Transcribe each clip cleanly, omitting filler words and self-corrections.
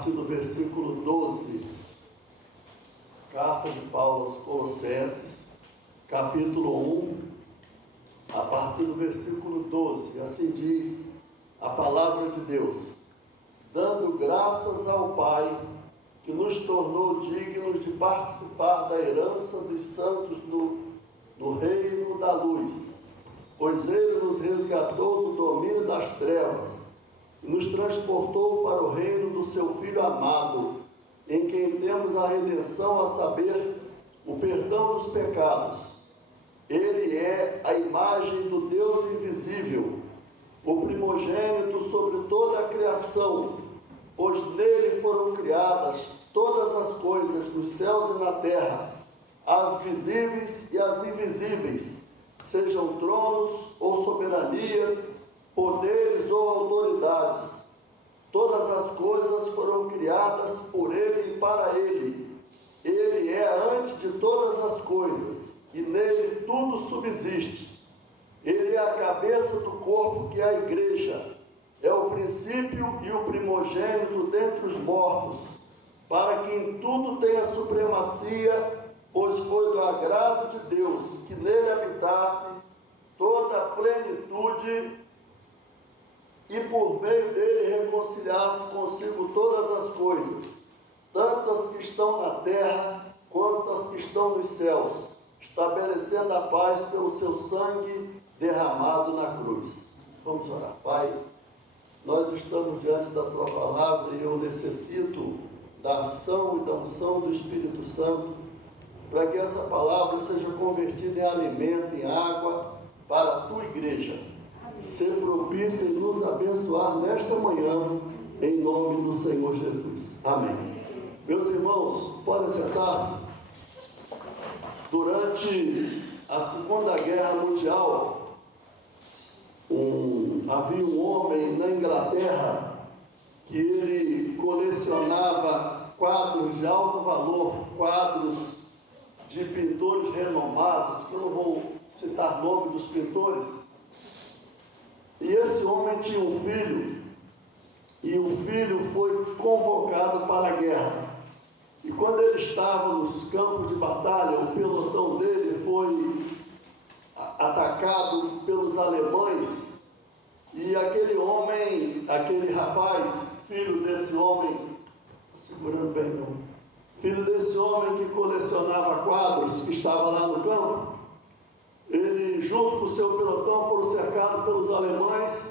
partir do versículo 12. Carta de Paulo aos Colossenses, capítulo 1, a partir do versículo 12. Assim diz a palavra de Deus: dando graças ao Pai, que nos tornou dignos de participar da herança dos santos no reino da luz, pois Ele nos resgatou do domínio das trevas e nos transportou para o reino do seu Filho amado, em quem temos a redenção, a saber, o perdão dos pecados. Ele é a imagem do Deus invisível, o primogênito sobre toda a criação, pois nele foram criadas todas as coisas nos céus e na terra, as visíveis e as invisíveis, sejam tronos ou soberanias, poderes ou autoridades. Todas as coisas foram criadas por Ele e para Ele. Ele é antes de todas as coisas, e nele tudo subsiste. Ele é a cabeça do corpo, que é a igreja. É o princípio e o primogênito dentre os mortos, para que em tudo tenha supremacia, pois foi do agrado de Deus que nele habitasse toda a plenitude, e por meio dele reconciliasse consigo todas as coisas, tanto as que estão na terra quanto as que estão nos céus, estabelecendo a paz pelo seu sangue derramado na cruz. Vamos orar. Pai, nós estamos diante da Tua palavra e eu necessito da ação e da unção do Espírito Santo para que essa palavra seja convertida em alimento, em água para a Tua igreja. Ser propício em nos abençoar nesta manhã, em nome do Senhor Jesus. Amém. Meus irmãos, podem sentar-se. Durante a Segunda Guerra Mundial, havia um homem na Inglaterra que ele colecionava quadros de alto valor, quadros de pintores renomados, que eu não vou citar o nome dos pintores. E esse homem tinha um filho, e o filho foi convocado para a guerra. E quando ele estava nos campos de batalha, o pelotão dele foi atacado pelos alemães, e aquele homem, aquele rapaz, filho desse homem, segurando bem não, filho desse homem que colecionava quadros, que estava lá no campo, ele, junto com o seu pelotão, foram cercados pelos alemães,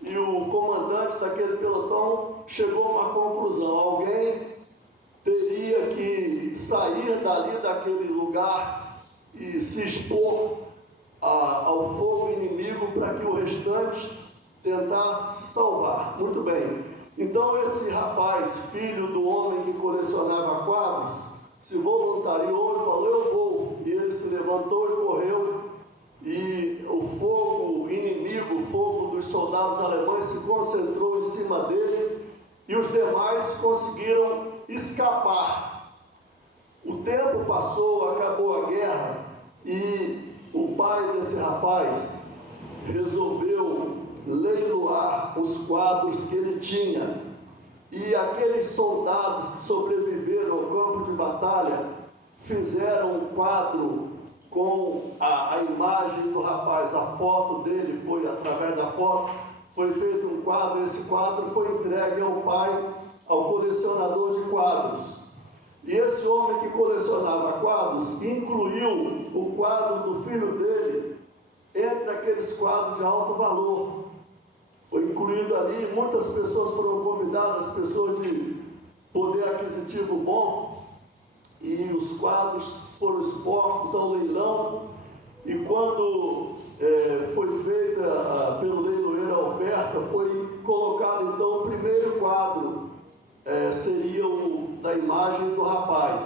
e o comandante daquele pelotão chegou a uma conclusão: alguém teria que sair dali daquele lugar e se expor ao fogo inimigo para que o restante tentasse se salvar. Muito bem. Então esse rapaz, filho do homem que colecionava quadros, se voluntariou e falou: eu vou. E ele se levantou e correu, e o fogo inimigo, o fogo dos soldados alemães se concentrou em cima dele, e os demais conseguiram escapar. O tempo passou, acabou a guerra, e o pai desse rapaz resolveu leiloar os quadros que ele tinha. E aqueles soldados que sobreviveram ao campo de batalha fizeram um quadro com a imagem do rapaz. A foto dele foi, através da foto, foi feito um quadro. Esse quadro foi entregue ao pai, ao colecionador de quadros. E esse homem que colecionava quadros incluiu o quadro do filho dele entre aqueles quadros de alto valor. Foi incluído ali, muitas pessoas foram convidadas, pessoas de poder aquisitivo bom, e os quadros foram expostos ao leilão, e quando foi feita pelo leiloeiro a oferta, foi colocado então o primeiro quadro, seria o da imagem do rapaz,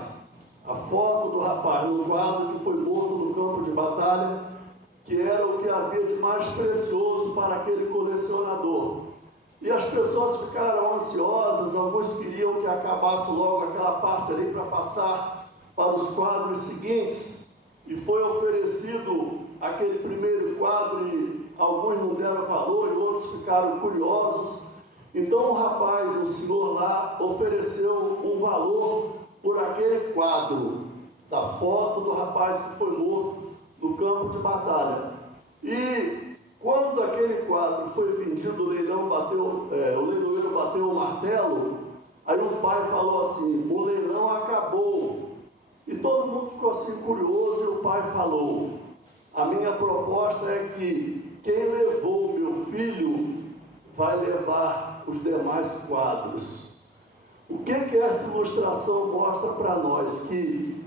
a foto do rapaz, no quadro que foi morto no campo de batalha, que era o que havia de mais precioso para aquele colecionador. E as pessoas ficaram ansiosas, alguns queriam que acabasse logo aquela parte ali para passar para os quadros seguintes, e foi oferecido aquele primeiro quadro e alguns não deram valor e outros ficaram curiosos. Então o rapaz, o senhor lá, ofereceu um valor por aquele quadro da foto do rapaz que foi morto no campo de batalha. E quando aquele quadro foi vendido, o leiloeiro bateu o martelo, aí o pai falou assim: o leilão acabou. E todo mundo ficou assim curioso, e o pai falou: a minha proposta é que quem levou o meu filho vai levar os demais quadros. O que essa ilustração mostra para nós? Que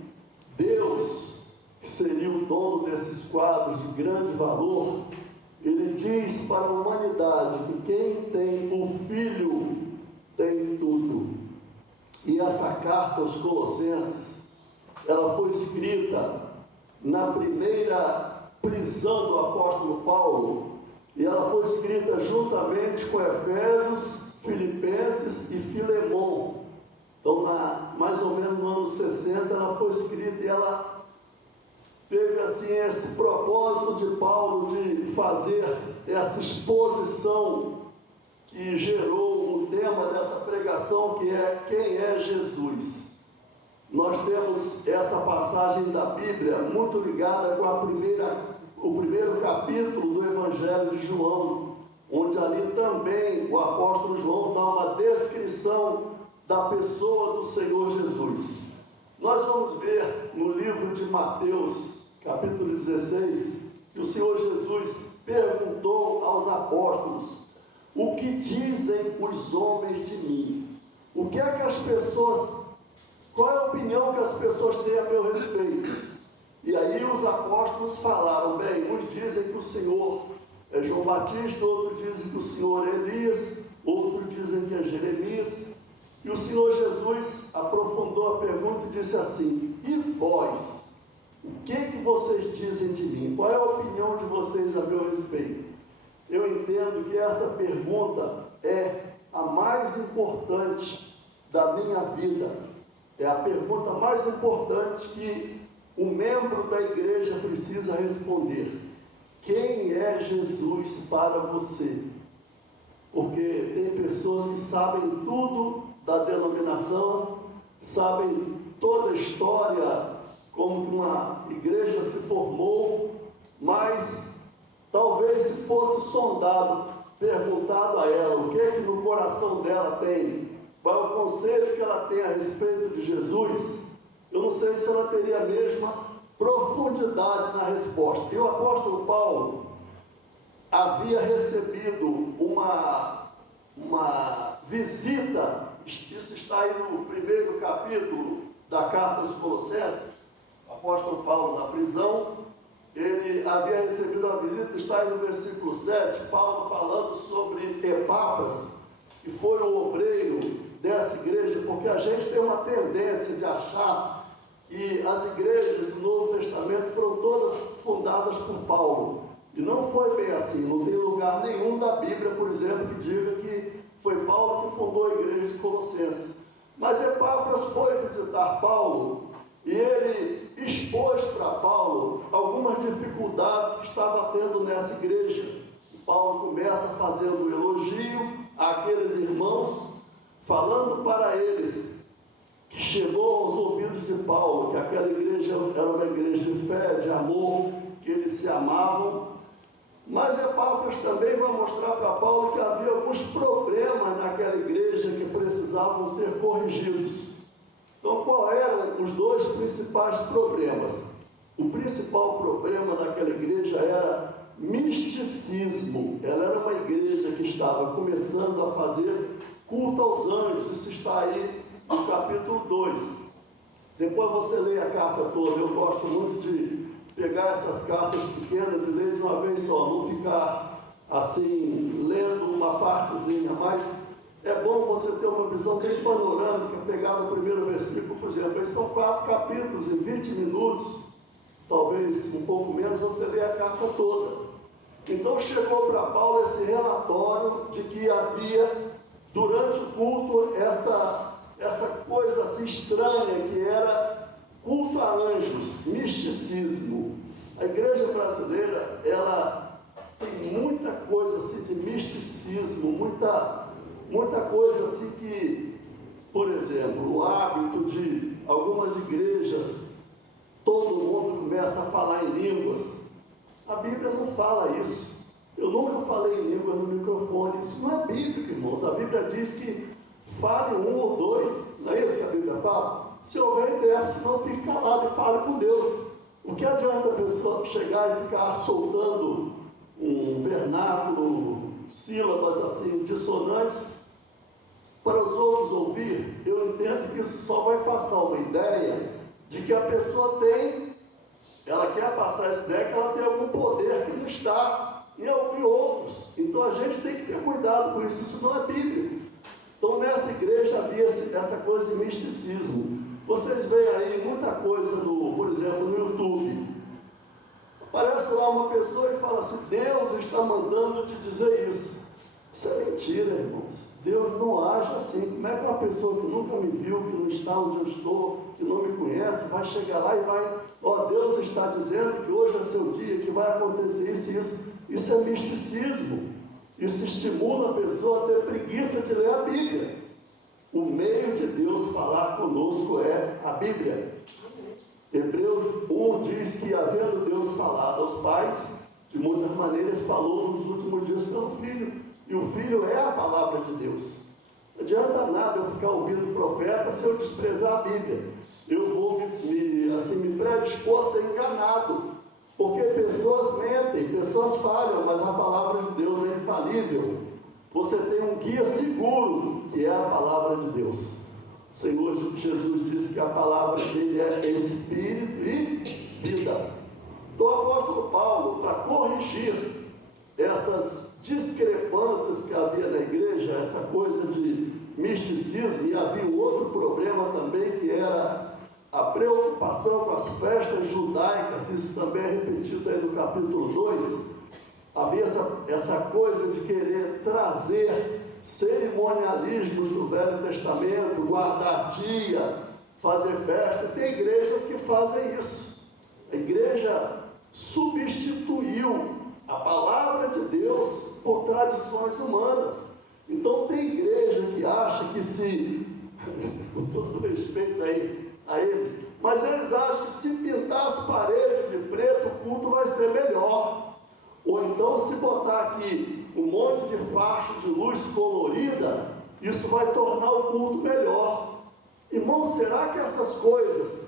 Deus, que seria o dono desses quadros de grande valor, Ele diz para a humanidade que quem tem o Filho tem tudo. E essa carta aos Colossenses, ela foi escrita na primeira prisão do apóstolo Paulo, e ela foi escrita juntamente com Efésios, Filipenses e Filemon. Então, mais ou menos no ano 60, ela foi escrita, e ela teve assim esse propósito de Paulo de fazer essa exposição que gerou o tema dessa pregação, que é: quem é Jesus? Nós temos essa passagem da Bíblia muito ligada com o primeiro capítulo do Evangelho de João, onde ali também o apóstolo João dá uma descrição da pessoa do Senhor Jesus. Nós vamos ver no livro de Mateus, capítulo 16, que o Senhor Jesus perguntou aos apóstolos: o que dizem os homens de mim? O que é que as pessoas, qual é a opinião que as pessoas têm a meu respeito? E aí os apóstolos falaram: bem, uns dizem que o Senhor é João Batista, outros dizem que o Senhor é Elias, outros dizem que é Jeremias. E o Senhor Jesus aprofundou a pergunta e disse assim: e vós? O que vocês dizem de mim? Qual é a opinião de vocês a meu respeito? Eu entendo que essa pergunta é a mais importante da minha vida. É a pergunta mais importante que o membro da igreja precisa responder: quem é Jesus para você? Porque tem pessoas que sabem tudo da denominação, sabem toda a história, como que uma igreja se formou, mas talvez se fosse sondado, perguntado a ela o que é que no coração dela tem, qual é o conceito que ela tem a respeito de Jesus, eu não sei se ela teria a mesma profundidade na resposta. E o apóstolo Paulo havia recebido uma visita, isso está aí no primeiro capítulo da carta aos Colossenses. O apóstolo Paulo na prisão, ele havia recebido a visita, está aí no versículo 7, Paulo falando sobre Epáfras, que foi o obreiro dessa igreja, porque a gente tem uma tendência de achar que as igrejas do Novo Testamento foram todas fundadas por Paulo. E não foi bem assim. Não tem lugar nenhum da Bíblia, por exemplo, que diga que foi Paulo que fundou a igreja de Colossenses. Mas Epáfras foi visitar Paulo e ele expôs para Paulo algumas dificuldades que estava tendo nessa igreja. E Paulo começa fazendo um elogio àqueles irmãos, falando para eles que chegou aos ouvidos de Paulo que aquela igreja era uma igreja de fé, de amor, que eles se amavam. Mas Epáfras também vai mostrar para Paulo que havia alguns problemas naquela igreja que precisavam ser corrigidos. Então, quais eram os dois principais problemas? O principal problema daquela igreja era misticismo. Ela era uma igreja que estava começando a fazer culto aos anjos. Isso está aí no capítulo 2. Depois você lê a carta toda. Eu gosto muito de pegar essas cartas pequenas e ler de uma vez só, não ficar assim, lendo uma partezinha, mas é bom você ter uma visão bem panorâmica, pegar no primeiro versículo, por exemplo. Esses são 4 capítulos, em 20 minutos, talvez um pouco menos, você lê a carta toda. Então chegou para Paulo esse relatório de que havia, durante o culto, essa coisa assim estranha que era culto a anjos, misticismo. A igreja brasileira, ela tem muita coisa assim de misticismo, muita coisa assim que Bíblia não fala isso. Eu nunca falei em língua no microfone. Isso não é bíblico, irmãos. A Bíblia diz que fale um ou dois. Não é isso que a Bíblia fala? Se houver intérprete, senão fique calado e fale com Deus. O que adianta a pessoa chegar e ficar soltando um vernáculo, sílabas assim, dissonantes, para os outros ouvir? Eu entendo que isso só vai passar uma ideia de que a pessoa tem, ela quer passar essa ideia que ela tem algum poder que não está em outros. Então a gente tem que ter cuidado com isso, isso não é bíblico. Então nessa igreja havia essa coisa de misticismo. Vocês veem aí muita coisa, por exemplo, no YouTube. Aparece lá uma pessoa e fala assim: Deus está mandando te dizer isso. Isso é mentira, irmãos. Deus não age assim. Como é que uma pessoa que nunca me viu, que não está onde eu estou, que não me conhece, vai chegar lá e vai, Deus está dizendo que hoje é seu dia, que vai acontecer isso e isso. Isso é misticismo. Isso estimula a pessoa a ter preguiça de ler a Bíblia. O meio de Deus falar conosco é a Bíblia. Hebreus 1 diz que, havendo Deus falado aos pais, de muitas maneiras falou nos últimos dias pelo Filho. E o Filho é a palavra de Deus. Não adianta nada eu ficar ouvindo o profeta se eu desprezar a Bíblia. Eu vou me predispor a ser enganado. Porque pessoas mentem, pessoas falham, mas a palavra de Deus é infalível. Você tem um guia seguro, que é a palavra de Deus. O Senhor Jesus disse que a palavra dele é espírito e vida. Então o apóstolo Paulo, para corrigir essas discrepâncias que havia na igreja, essa coisa de misticismo, e havia um outro problema também, que era a preocupação com as festas judaicas. Isso também é repetido aí no capítulo 2, havia essa coisa de querer trazer cerimonialismos do Velho Testamento, guardar dia, fazer festa. Tem igrejas que fazem isso. A igreja substituiu a palavra de Deus por tradições humanas. Então tem igreja que acha que se, com todo respeito aí a eles, mas eles acham que se pintar as paredes de preto, o culto vai ser melhor. Ou então, se botar aqui um monte de facho de luz colorida, isso vai tornar o culto melhor. Irmão, será que essas coisas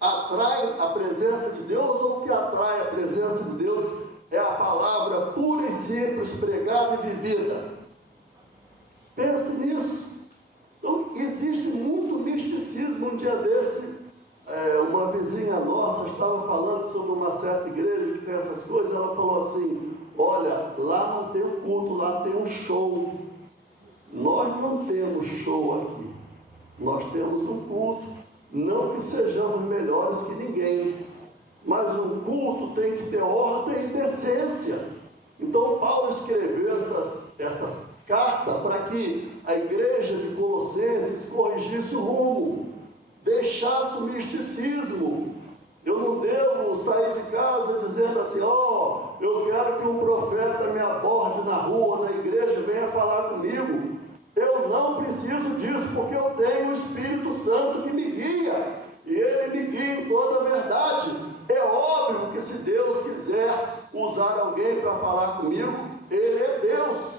atraem a presença de Deus, ou o que atrai a presença de Deus é a palavra pura e simples, pregada e vivida? Pense nisso. Então, existe muito misticismo. Um dia desse, uma vizinha nossa estava falando sobre uma certa igreja que tem essas coisas. Ela falou assim: olha, lá não tem um culto, lá tem um show. Nós não temos show aqui, nós temos um culto. Não que sejamos melhores que ninguém, mas um culto tem que ter ordem e decência. Então Paulo escreveu essa carta para que a igreja de Colossenses corrigisse o rumo, deixasse o misticismo. Eu não devo sair de casa dizendo assim: eu quero que um profeta me aborde na rua, na igreja, venha falar comigo. Eu não preciso disso, porque eu tenho o Espírito Santo que me guia, e ele me guia em toda a verdade. É óbvio que se Deus quiser usar alguém para falar comigo, ele é Deus,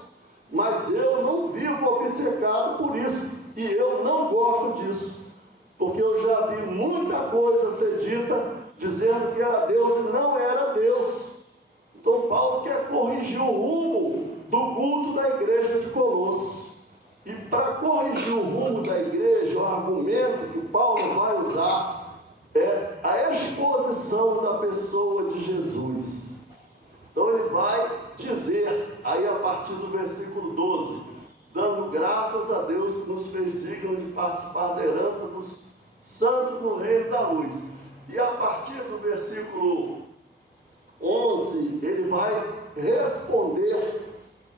mas eu não vivo obcecado por isso, e eu não gosto disso, porque eu já vi muita coisa ser dita dizendo que era Deus e não era Deus. Então Paulo quer corrigir o rumo do culto da igreja de Colossos. E para corrigir o rumo da igreja, o argumento que Paulo vai usar é a exposição da pessoa de Jesus. Então ele vai dizer, aí a partir do versículo 12, dando graças a Deus que nos fez dignos de participar da herança dos santos no reino da luz. E a partir do versículo 11, ele vai responder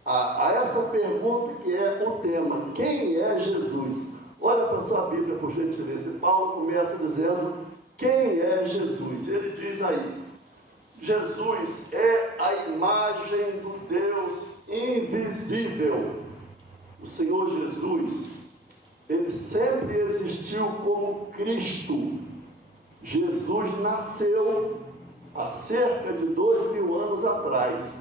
a essa pergunta que é o tema: quem é Jesus? Olha para a sua Bíblia, por gentileza. E Paulo começa dizendo: quem é Jesus? Ele diz aí: Jesus é a imagem do Deus invisível. O Senhor Jesus, ele sempre existiu como Cristo. Jesus nasceu há cerca de 2000 anos atrás,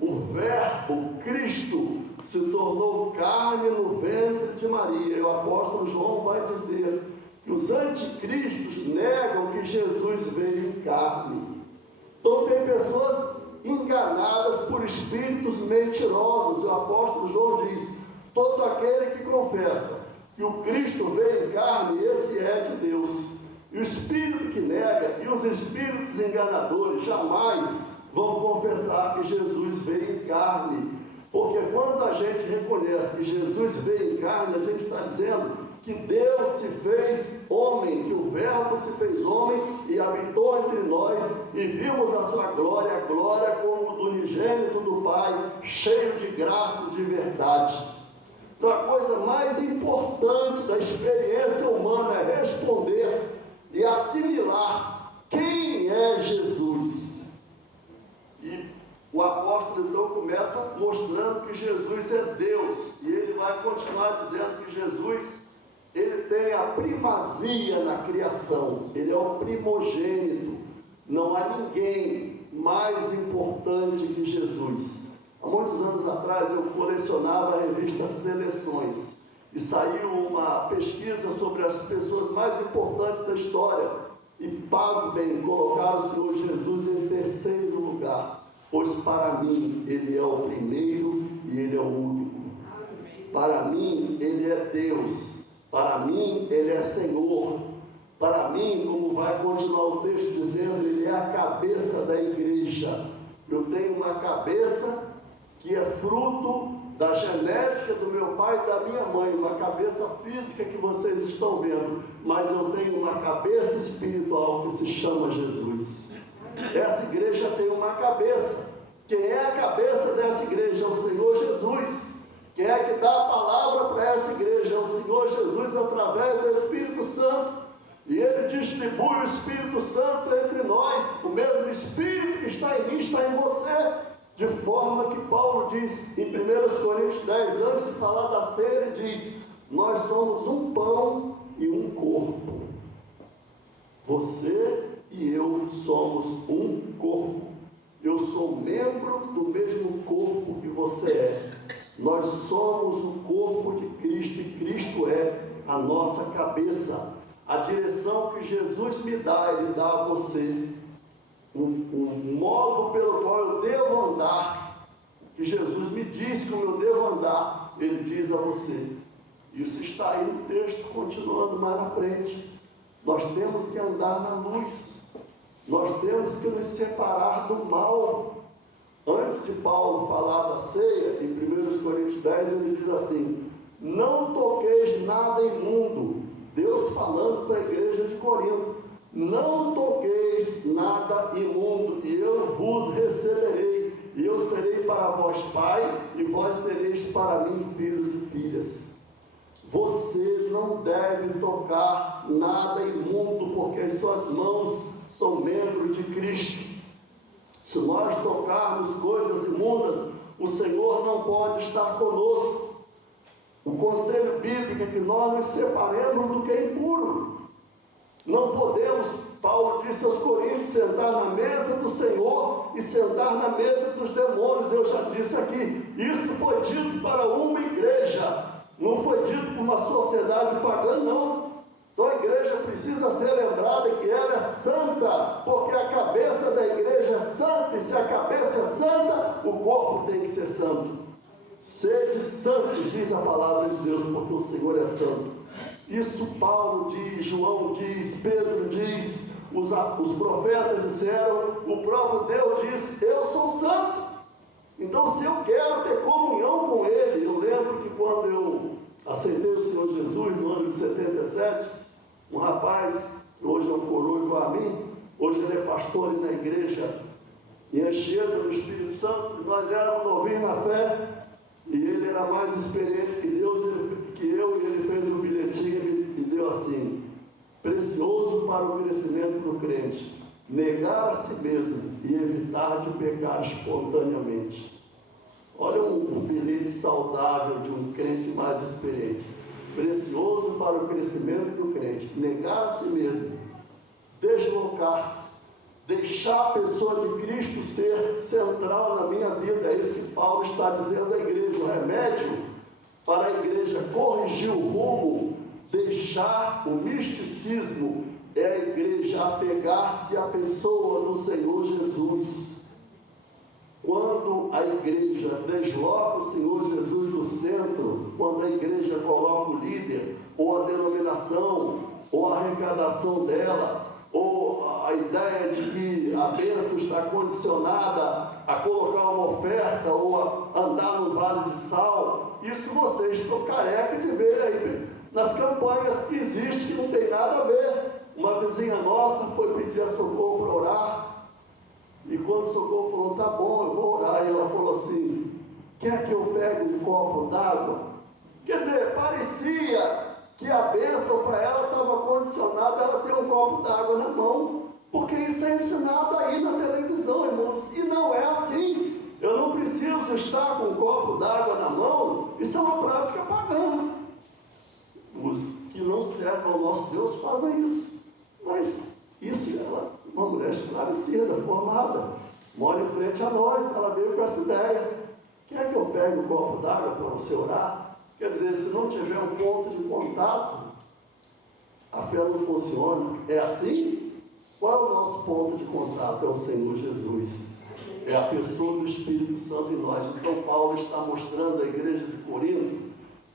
o Verbo Cristo se tornou carne no ventre de Maria. E o apóstolo João vai dizer que os anticristos negam que Jesus veio em carne. Então tem pessoas enganadas por espíritos mentirosos. O apóstolo João diz: todo aquele que confessa que o Cristo veio em carne, esse é de Deus. E o espírito que nega e os espíritos enganadores jamais vão confessar que Jesus veio em carne. Porque quando a gente reconhece que Jesus veio em carne, a gente está dizendo que Deus se fez homem, que o Verbo se fez homem e habitou entre nós, e vimos a sua glória, a glória como do unigênito do Pai, cheio de graça e de verdade. Então a coisa mais importante da experiência humana é responder e assimilar quem é Jesus. E o apóstolo então começa mostrando que Jesus é Deus, e ele vai continuar dizendo que Jesus, ele tem a primazia na criação, ele é o primogênito. Não há ninguém mais importante que Jesus. Há muitos anos atrás eu colecionava a revista Seleções, e saiu uma pesquisa sobre as pessoas mais importantes da história, e pasmem, colocaram o Senhor Jesus em terceiro lugar, pois para mim ele é o primeiro e ele é o único. Para mim ele é Deus. Para mim, ele é Senhor. Para mim, como vai continuar o texto dizendo, ele é a cabeça da igreja. Eu tenho uma cabeça que é fruto da genética do meu pai e da minha mãe, uma cabeça física que vocês estão vendo, mas eu tenho uma cabeça espiritual que se chama Jesus. Essa igreja tem uma cabeça. Quem é a cabeça dessa igreja? É o Senhor Jesus. Quem é que dá a palavra para essa igreja? É o Senhor Jesus através do Espírito Santo. E ele distribui o Espírito Santo entre nós. O mesmo Espírito que está em mim está em você. De forma que Paulo diz em 1 Coríntios 10, antes de falar da ceia, ele diz: nós somos um pão e um corpo. Você e eu somos um corpo. Eu sou membro do mesmo corpo que você é. Nós somos o corpo de Cristo e Cristo é a nossa cabeça. A direção que Jesus me dá, Ele dá a você. O modo pelo qual eu devo andar, que Jesus me diz como eu devo andar, Ele diz a você. Isso está aí no texto, continuando mais na frente. Nós temos que andar na luz. Nós temos que nos separar do mal. Antes de Paulo falar da ceia, em 1 Coríntios 10, ele diz assim: não toqueis nada imundo. Deus falando para a igreja de Corinto: não toqueis nada imundo, e eu vos receberei, e eu serei para vós pai, e vós sereis para mim filhos e filhas. Você não deve tocar nada imundo, porque as suas mãos são membros de Cristo. Se nós tocarmos coisas imundas, o Senhor não pode estar conosco. O conselho bíblico é que nós nos separemos do que é impuro. Não podemos, Paulo disse aos Coríntios, sentar na mesa do Senhor e sentar na mesa dos demônios. Eu já disse aqui, isso foi dito para uma igreja, não foi dito para uma sociedade pagã, não. Então a igreja precisa ser lembrada que ela é santa, porque a cabeça da igreja é santa, e se a cabeça é santa, o corpo tem que ser santo. Sede santo, diz a palavra de Deus, porque o Senhor é santo. Isso Paulo diz, João diz, Pedro diz, os profetas disseram, o próprio Deus diz: eu sou santo. Então, se eu quero ter comunhão com Ele, eu lembro que quando eu aceitei o Senhor Jesus no ano de 77, um rapaz, que hoje é um coroa igual a mim, hoje ele é pastor na igreja em Anchieta, no Espírito Santo. Nós éramos novinhos na fé, e ele era mais experiente que eu, e ele fez um bilhetinho e deu assim: precioso para o crescimento do crente, negar a si mesmo e evitar de pecar espontaneamente. Olha um bilhete saudável de um crente mais experiente. Precioso para o crescimento do crente, negar a si mesmo, deslocar-se, deixar a pessoa de Cristo ser central na minha vida. É isso que Paulo está dizendo à igreja. O remédio para a igreja corrigir o rumo, deixar o misticismo, é a igreja apegar-se à pessoa do Senhor Jesus. Quando a igreja desloca o Senhor Jesus do centro, quando a igreja coloca o líder, ou a denominação, ou a arrecadação dela, ou a ideia de que a bênção está condicionada a colocar uma oferta ou a andar no vale de sal, isso vocês estão careca de ver aí nas campanhas que existem, que não tem nada a ver. Uma vizinha nossa foi pedir a Socorro para orar, e quando Socorro falou, tá bom, eu vou orar, e ela falou assim, quer que eu pegue um copo d'água? Quer dizer, parecia que a bênção para ela estava condicionada a ela ter um copo d'água na mão, porque isso é ensinado aí na televisão, irmãos, e não é assim. Eu não preciso estar com um copo d'água na mão, isso é uma prática pagã. Os que não servem ao nosso Deus fazem isso, mas isso ela, uma mulher esclarecida, formada, mora em frente a nós, ela veio com essa ideia. Quer que eu pegue um copo d'água para você orar? Quer dizer, se não tiver um ponto de contato, a fé não funciona. É assim? Qual é o nosso ponto de contato? É o Senhor Jesus. É a pessoa do Espírito Santo em nós. Então Paulo está mostrando à igreja de Corinto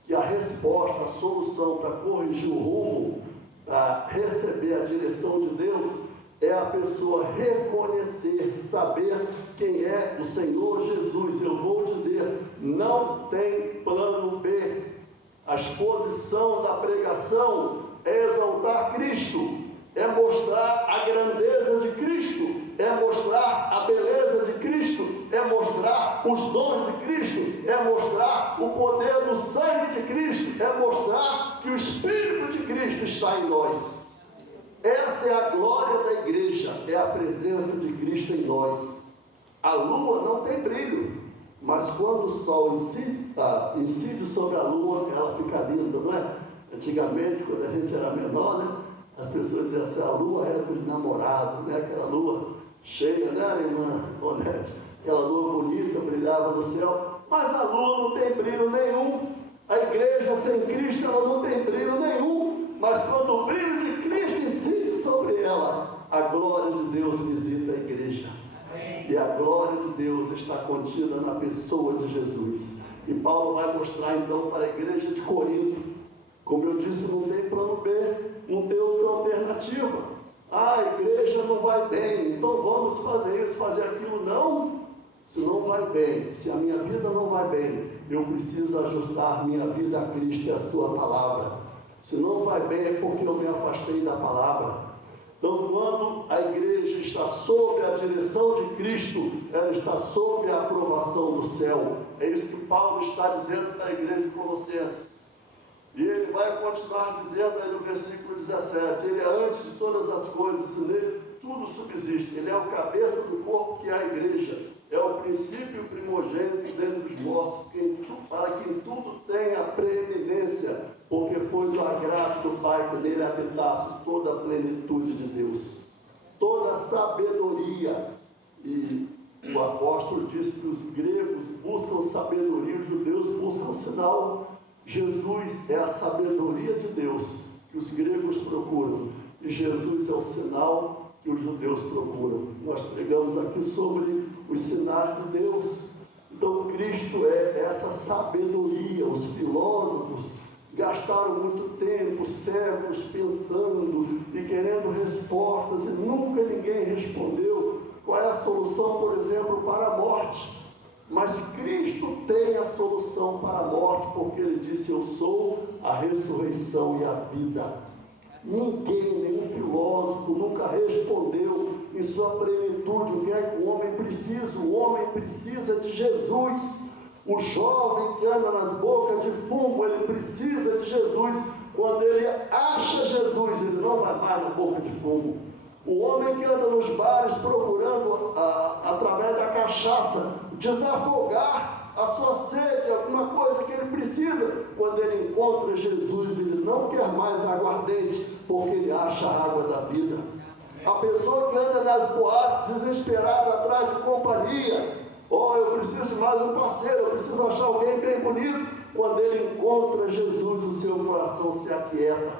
que a resposta, a solução para corrigir o rumo, para receber a direção de Deus, é a pessoa reconhecer, saber quem é o Senhor Jesus. Eu vou dizer, não tem plano B. A exposição da pregação é exaltar Cristo, é mostrar a grandeza de Cristo, é mostrar a beleza de Cristo, é mostrar os dons de Cristo, é mostrar o poder do sangue de Cristo, é mostrar que o Espírito de Cristo está em nós. Essa é a glória da igreja, é a presença de Cristo em nós. A lua não tem brilho, mas quando o sol incide sobre a lua, ela fica linda, não é? Antigamente, quando a gente era menor, né, as pessoas diziam assim, a lua era dos namorados, né? Aquela lua cheia, né, irmã Onete? Aquela lua bonita, brilhava no céu, mas a lua não tem brilho nenhum. A igreja sem Cristo, ela não tem brilho nenhum, mas quando o brilho de Cristo incide sobre ela, a glória de Deus visita a igreja. E a glória de Deus está contida na pessoa de Jesus. E Paulo vai mostrar então para a igreja de Corinto, como eu disse, não tem plano B, não tem outra alternativa. A igreja não vai bem, então vamos fazer isso, fazer aquilo. Não, se não vai bem, se a minha vida não vai bem, eu preciso ajustar minha vida a Cristo e a sua palavra. Se não vai bem é porque eu me afastei da palavra. Então, quando a igreja está sob a direção de Cristo, ela está sob a aprovação do céu. É isso que Paulo está dizendo para a igreja de Colossenses. E ele vai continuar dizendo aí no versículo 17, ele é antes de todas as coisas, e nele tudo subsiste. Ele é o cabeça do corpo que é a igreja, é o princípio primogênito dentre dos mortos, para que em tudo tenha preeminência, porque foi do agrado do Pai que nele habitasse toda a plenitude de Deus, toda a sabedoria. E o apóstolo disse que os gregos buscam sabedoria, os judeus buscam sinal. Jesus é a sabedoria de Deus que os gregos procuram, e Jesus é o sinal que os judeus procuram. Nós pregamos aqui sobre os sinais de Deus. Então Cristo é essa sabedoria. Os filósofos gastaram muito tempo, séculos, pensando e querendo respostas, e nunca ninguém respondeu qual é a solução, por exemplo, para a morte. Mas Cristo tem a solução para a morte, porque Ele disse, eu sou a ressurreição e a vida. Ninguém, nenhum filósofo nunca respondeu em sua plenitude o que é que o homem precisa. O homem precisa de Jesus. O jovem que anda nas bocas de fumo, ele precisa de Jesus. Quando ele acha Jesus, ele não vai mais na boca de fumo. O homem que anda nos bares procurando, através da cachaça, desafogar a sua sede, alguma coisa que ele precisa, quando ele encontra Jesus, ele não quer mais aguardente, porque ele acha a água da vida. A pessoa que anda nas boates desesperada atrás de companhia. Oh, eu preciso de mais um parceiro, eu preciso achar alguém bem bonito. Quando ele encontra Jesus, o seu coração se aquieta.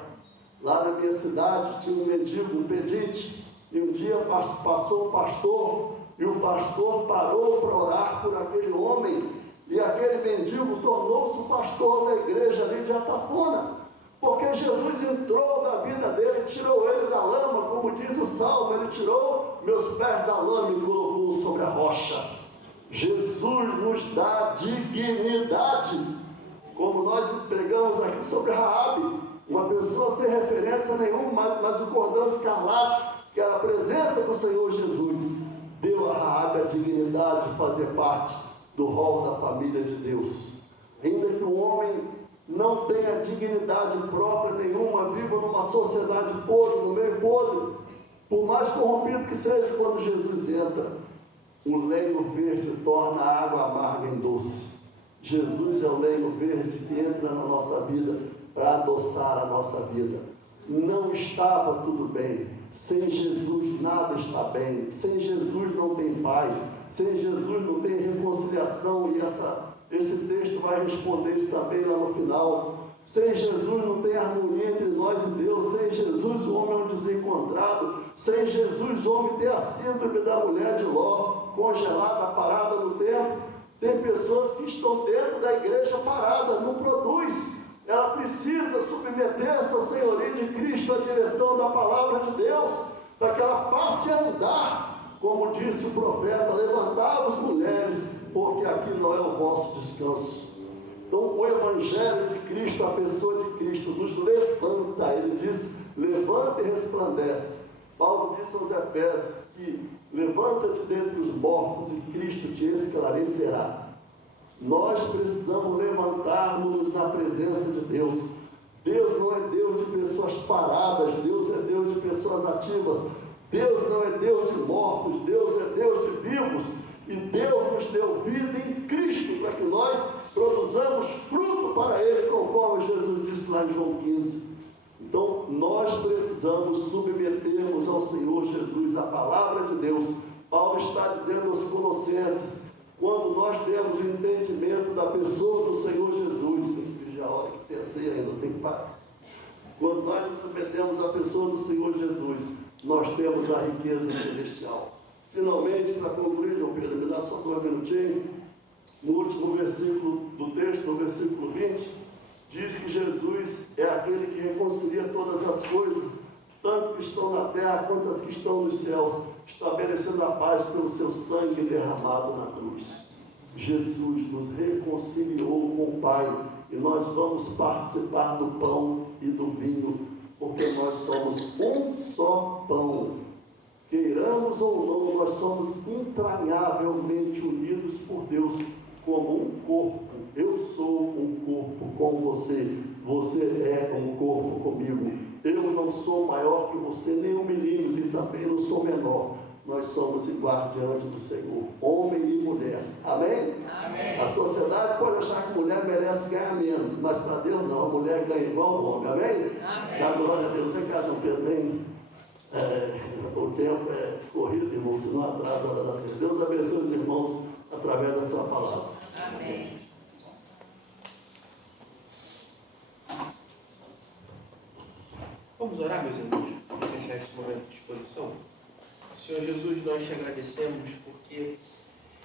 Lá na minha cidade tinha um mendigo, um pedinte, e um dia passou um pastor, e o pastor parou para orar por aquele homem, e aquele mendigo tornou-se o pastor da igreja ali de Atafona, porque Jesus entrou na vida dele, tirou ele da lama, como diz o Salmo, ele tirou meus pés da lama e colocou sobre a rocha. Jesus nos dá dignidade, como nós pregamos aqui sobre Raabe, uma pessoa sem referência nenhuma, mas o cordão escarlate, que era a presença do Senhor Jesus, deu a Raabe a dignidade de fazer parte do rol da família de Deus. Ainda que o homem não tenha dignidade própria nenhuma, viva numa sociedade podre, no meio podre, por mais corrompido que seja, quando Jesus entra, o lenho verde torna a água amarga em doce. Jesus é o lenho verde que entra na nossa vida para adoçar a nossa vida. Não estava tudo bem. Sem Jesus nada está bem. Sem Jesus não tem paz. Sem Jesus não tem reconciliação. E esse texto vai responder isso também lá no final. Sem Jesus não tem harmonia entre nós e Deus. Sem Jesus o homem é um desencontrado. Sem Jesus o homem tem a síndrome da mulher de Ló, congelada, parada no tempo. Tem pessoas que estão dentro da igreja parada, não produz. Ela precisa submeter-se ao senhorio de Cristo, à direção da palavra de Deus, para que ela passe a andar, como disse o profeta: levantai-vos, mulheres, porque aqui não é o vosso descanso. Então, o Evangelho de Cristo, a pessoa de Cristo, nos levanta. Ele diz: levanta e resplandece. Paulo disse aos Efésios que levanta-te dentre os mortos e Cristo te esclarecerá. Nós precisamos levantar-nos na presença de Deus. Deus não é Deus de pessoas paradas, Deus é Deus de pessoas ativas. Deus não é Deus de mortos, Deus é Deus de vivos. E Deus nos deu vida em Cristo para que nós produzamos fruto para Ele, conforme Jesus disse lá em João 15. Então, nós precisamos submetermos ao Senhor Jesus, a palavra de Deus. Paulo está dizendo aos Colossenses: quando nós temos o entendimento da pessoa do Senhor Jesus, tem que vigiar a hora que pensei ainda, tem que parar. Quando nós nos submetemos à pessoa do Senhor Jesus, nós temos a riqueza celestial. Finalmente, para concluir, João Pedro, me dá só 2 minutinhos. No último versículo do texto, no versículo 20, diz que Jesus é aquele que reconcilia todas as coisas, tanto que estão na terra quanto as que estão nos céus, estabelecendo a paz pelo seu sangue derramado na cruz. Jesus nos reconciliou com o Pai, e nós vamos participar do pão e do vinho, porque nós somos um só pão. Queiramos ou não, nós somos entranhavelmente unidos por Deus como um corpo. Eu sou um corpo com você, você é um corpo comigo. Eu não sou maior que você, nem 1 milímetro, e também não sou menor. Nós somos iguais diante do Senhor, homem e mulher. Amém? Amém. A sociedade pode achar que a mulher merece ganhar menos, mas para Deus não, a mulher ganha igual ao homem. Amém? Amém. Dá glória a Deus. Você quer, João Pedro, bem? O tempo é corrido, irmão, se não atrasa a hora da ceia. Deus abençoe os irmãos através da sua palavra. Amém. Vamos orar, meus irmãos, para fechar esse momento de exposição. Senhor Jesus, nós te agradecemos porque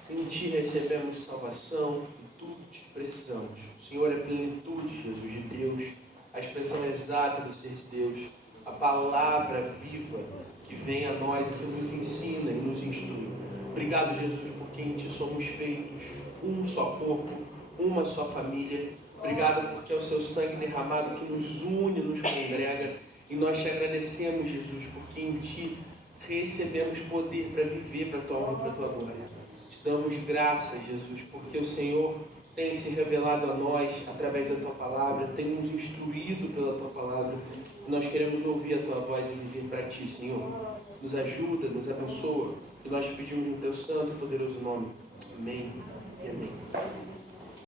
em Ti recebemos salvação e tudo que precisamos. O Senhor é a plenitude, Jesus, de Deus, a expressão exata do ser de Deus, a palavra viva que vem a nós e que nos ensina e nos instrui. Obrigado, Jesus, porque em Ti somos feitos um só corpo, uma só família. Obrigado porque é o Seu sangue derramado que nos une, nos congrega. E nós te agradecemos, Jesus, porque em Ti recebemos poder para viver para a Tua honra e para a Tua glória. Te damos graças, Jesus, porque o Senhor tem se revelado a nós através da Tua palavra, tem nos instruído pela Tua palavra. Nós queremos ouvir a Tua voz e viver para Ti, Senhor. Nos ajuda, nos abençoa. E nós te pedimos no Teu santo e poderoso nome. Amém e amém.